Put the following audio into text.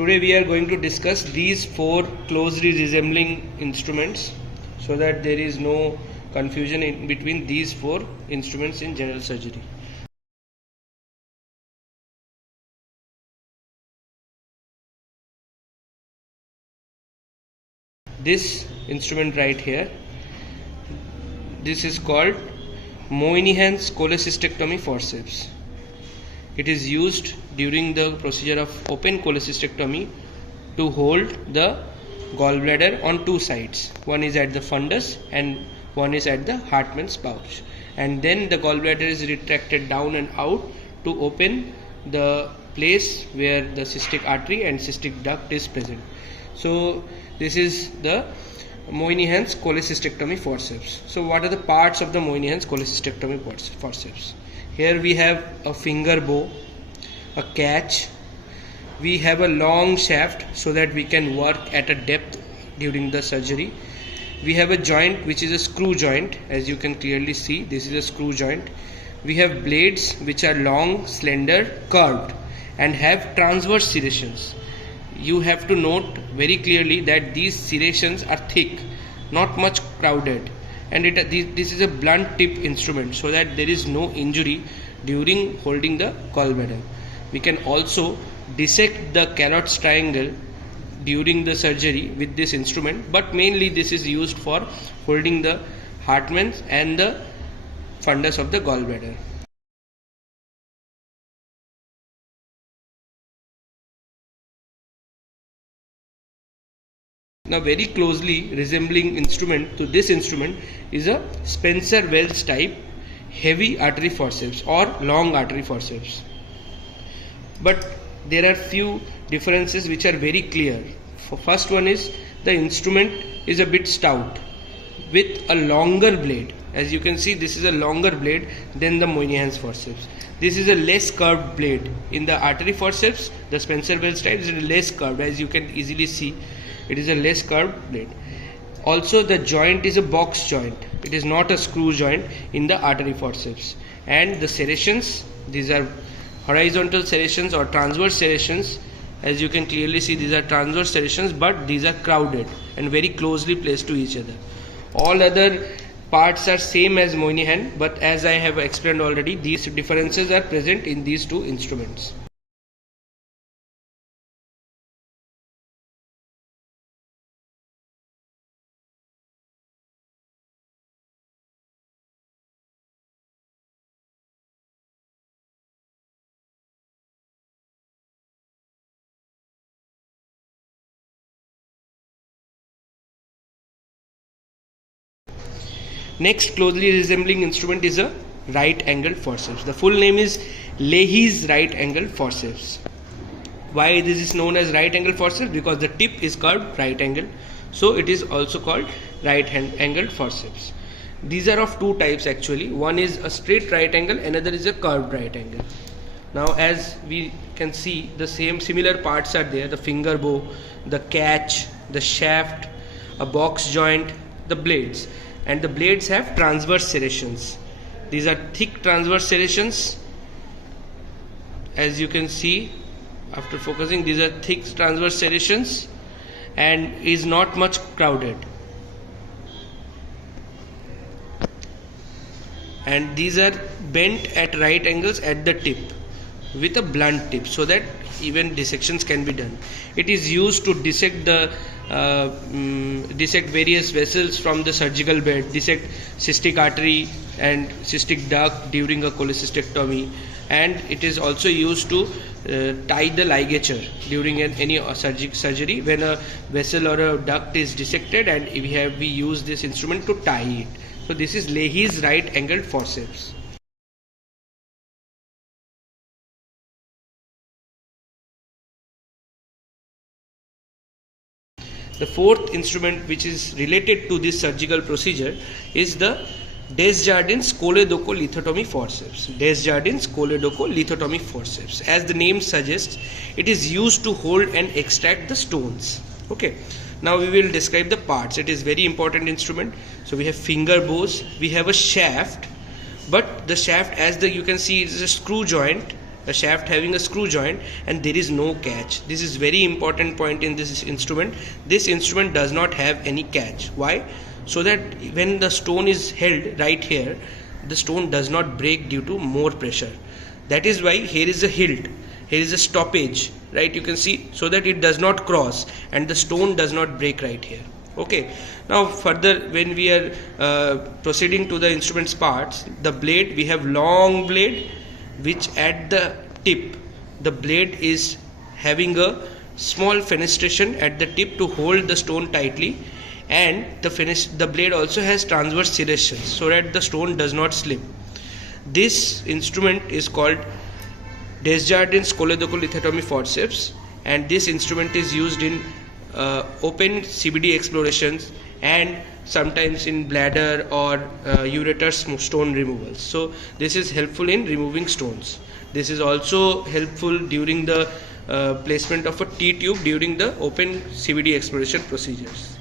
Today we are going to discuss these four closely resembling instruments so that there is no confusion in between these four instruments in general surgery. This instrument right here, this is called Moynihan's cholecystectomy forceps. It is used during the procedure of open cholecystectomy to hold the gallbladder on two sides. One is at the fundus and one is at the Hartmann's pouch. And then the gallbladder is retracted down and out to open the place where the cystic artery and cystic duct is present. So this is the Moynihan's cholecystectomy forceps. So what are the parts of the Moynihan's cholecystectomy forceps? Here we have a finger bow, a catch. We have a long shaft so that we can work at a depth during the surgery. We have a joint which is a screw joint, as you can clearly see. This is a screw joint. We have blades which are long, slender, curved and have transverse serrations. You have to note very clearly that these serrations are thick, not much crowded, and this is a blunt tip instrument so that there is no injury during holding the gallbladder. We can also dissect the Carot's triangle during the surgery with this instrument, but mainly this is used for holding the Hartmann's and the fundus of the gallbladder. Now, very closely resembling instrument to this instrument is a Spencer-Wells type heavy artery forceps or long artery forceps. But there are few differences which are very clear. First one is the instrument is a bit stout with a longer blade. As you can see, this is a longer blade than the Moynihan's forceps. This is a less curved blade. In the artery forceps, the Spencer-Wells type is less curved, as you can easily see. It is a less curved blade. Also, the joint is a box joint. It is not a screw joint in the artery forceps. And the serrations, these are horizontal serrations or transverse serrations. As you can clearly see, these are transverse serrations, but these are crowded and very closely placed to each other. All other parts are same as Moynihan, but as I have explained already, these differences are present in these two instruments. Next closely resembling instrument is a right angled forceps. The full name is Leahy's right angled forceps. Why this is known as right angled forceps? Because the tip is curved right angle. So it is also called right angled forceps. These are of two types actually. One is a straight right angle, another is a curved right angle. Now as we can see, the similar parts are there. The finger bow, the catch, the shaft, a box joint, the blades. And the blades have transverse serrations. These are thick transverse serrations. As you can see, after focusing, these are thick transverse serrations and is not much crowded. And these are bent at right angles at the tip with a blunt tip so that even dissections can be done. It is used to dissect the dissect various vessels from the surgical bed, dissect cystic artery and cystic duct during a cholecystectomy, and it is also used to tie the ligature during any surgery when a vessel or a duct is dissected, and we use this instrument to tie it. So this is Leahy's right angled forceps. The fourth instrument which is related to this surgical procedure is the Desjardins choledochal lithotomy forceps. Desjardins choledochal lithotomy forceps. As the name suggests, it is used to hold and extract the stones. Okay. Now we will describe the parts. It is very important instrument. So we have finger bows. We have a shaft, but the shaft, as you can see, is a screw joint a shaft having a screw joint, and there is no catch. This is very important point in this instrument. This instrument does not have any catch. Why? So that when the stone is held right here, the stone does not break due to more pressure. That is why here is a hilt, here is a stoppage, right? You can see, so that it does not cross and the stone does not break right here. Okay, now further, when we are proceeding to the instrument's parts, the blade, we have long blade, which at the tip, the blade is having a small fenestration at the tip to hold the stone tightly, and the blade also has transverse serrations so that the stone does not slip. This instrument is called Desjardins choledocholithotomy forceps, and this instrument is used in open CBD explorations and sometimes in bladder or ureter stone removals. So this is helpful in removing stones. This is also helpful during the placement of a T-tube during the open CBD exploration procedures.